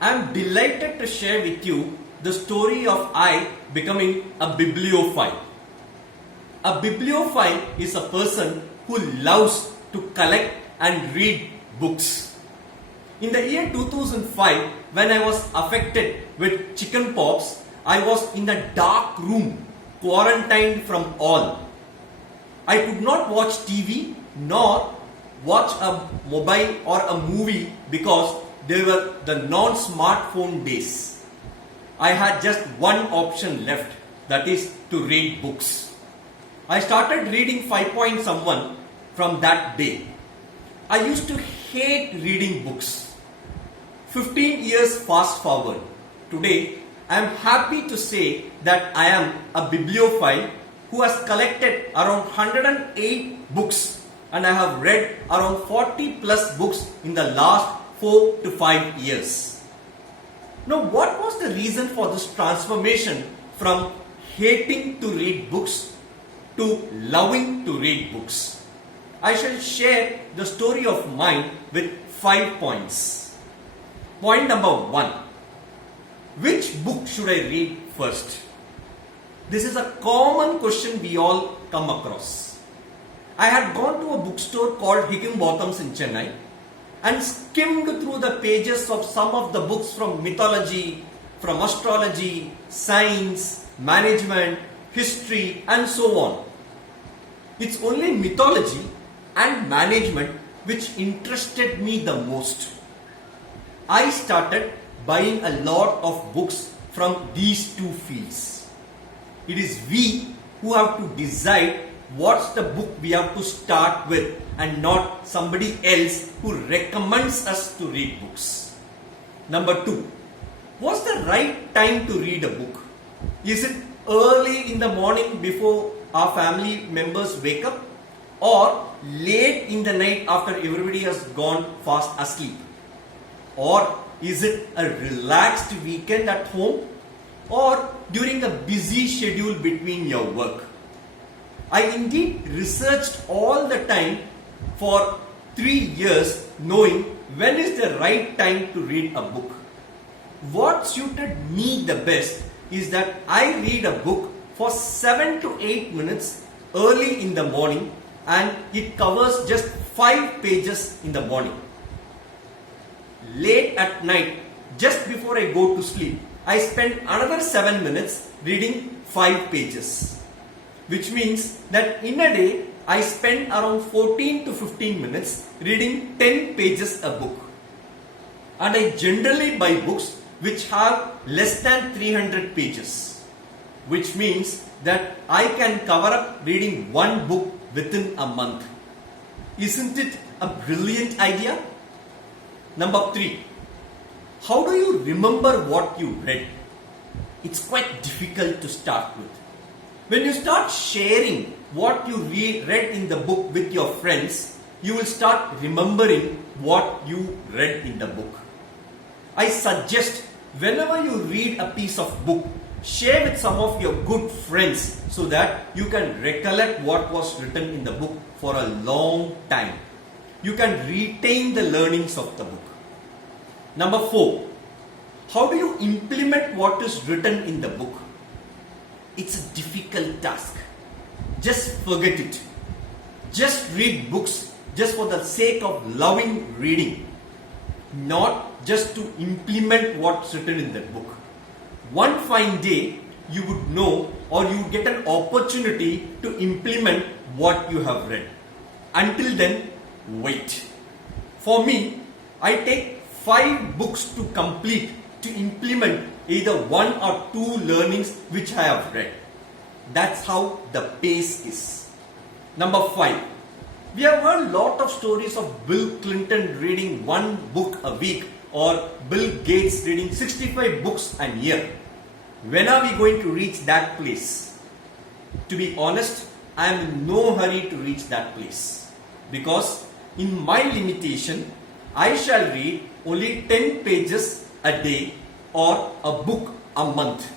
I am delighted to share with you the story of I becoming a bibliophile. A bibliophile is a person who loves to collect and read books. In the year 2005, when I was affected with chicken pox, I was in a dark room, quarantined from all. I could not watch TV nor watch a mobile or a movie because they were the non-smartphone days. I had just one option left, that is to read books. I started reading 5 Point Someone from that day. I used to hate reading books. 15 years fast forward. Today, I am happy to say that I am a bibliophile who has collected around 108 books, and I have read around 40 plus books in the last 4 to 5 years. Now, what was the reason for this transformation from hating to read books to loving to read books? I shall share the story of mine with 5 points. Point number 1. Which book should I read first? This is a common question we all come across. I had gone to a bookstore called Higginbotham's in Chennai and skimmed through the pages of some of the books from mythology, from astrology, science, management, history, and so on. It's only mythology and management which interested me the most. I started buying a lot of books from these two fields. It is we who have to decide what's the book we have to start with and not somebody else who recommends us to read books. Number 2. What's the right time to read a book? Is it early in the morning before our family members wake up, or late in the night after everybody has gone fast asleep? Or is it a relaxed weekend at home, or during a busy schedule between your work? I indeed researched all the time for 3 years, knowing when is the right time to read a book. What suited me the best is that I read a book for 7 to 8 minutes early in the morning, and it covers just 5 pages in the morning. Late at night, just before I go to sleep, I spend another 7 minutes reading 5 pages. Which means that in a day, I spend around 14 to 15 minutes reading 10 pages a book. And I generally buy books which have less than 300 pages. Which means that I can cover up reading one book within a month. Isn't it a brilliant idea? Number 3. How do you remember what you read? It's quite difficult to start with. When you start sharing what you read in the book with your friends, you will start remembering what you read in the book. I suggest whenever you read a piece of book, share with some of your good friends so that you can recollect what was written in the book for a long time. You can retain the learnings of the book. Number 4. How do you implement what is written in the book? It's a difficult task. Just forget it. Just read books just for the sake of loving reading, not just to implement what's written in that book. One fine day, you would know, or you would get an opportunity to implement what you have read. Until then, wait. For me, I take 5 books to complete to implement either 1 or 2 learnings which I have read. That's how the pace is. Number 5. We have heard a lot of stories of Bill Clinton reading 1 book a week, or Bill Gates reading 65 books a year. When are we going to reach that place? To be honest, I am in no hurry to reach that place, because in my limitation, I shall read only 10 pages a day or a book a month.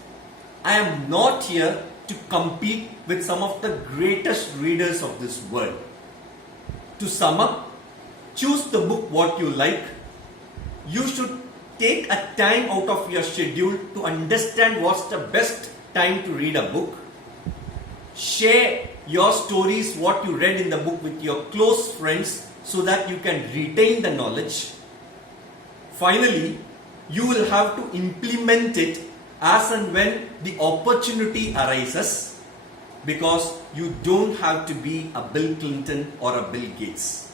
I am not here to compete with some of the greatest readers of this world. To sum up, choose the book what you like. You should take a time out of your schedule to understand what's the best time to read a book. Share your stories, what you read in the book, with your close friends so that you can retain the knowledge. Finally, you will have to implement it as and when the opportunity arises, because you don't have to be a Bill Clinton or a Bill Gates.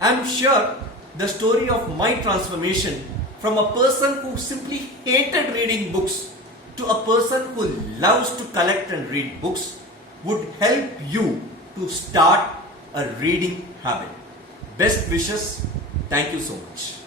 I'm sure the story of my transformation from a person who simply hated reading books to a person who loves to collect and read books would help you to start a reading habit. Best wishes. Thank you so much.